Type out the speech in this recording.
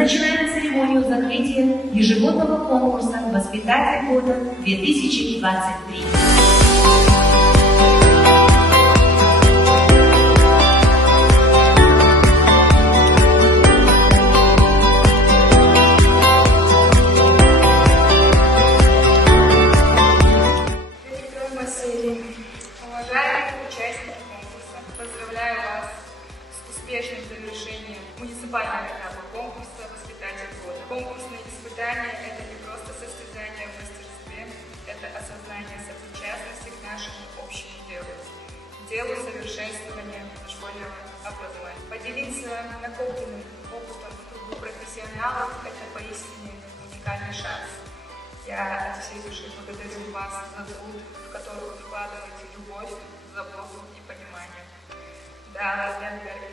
начинаем церемонию закрытия ежегодного конкурса «Воспитатель года 2023». Уважаемые участники конкурса, поздравляю вас с успешным завершением муниципального этапа конкурса «Воспитатель года». Конкурсные испытания – это не просто состязание в мастерстве, это осознание сопричастности к нашему общему делу совершенствования дошкольного образования. Поделиться накопленным опытом в кругу профессионалов – это поистине уникальный шанс. Я от всей души благодарю вас за труд, в который вы вкладываете любовь, заботу и понимание. Да, разлям, да, это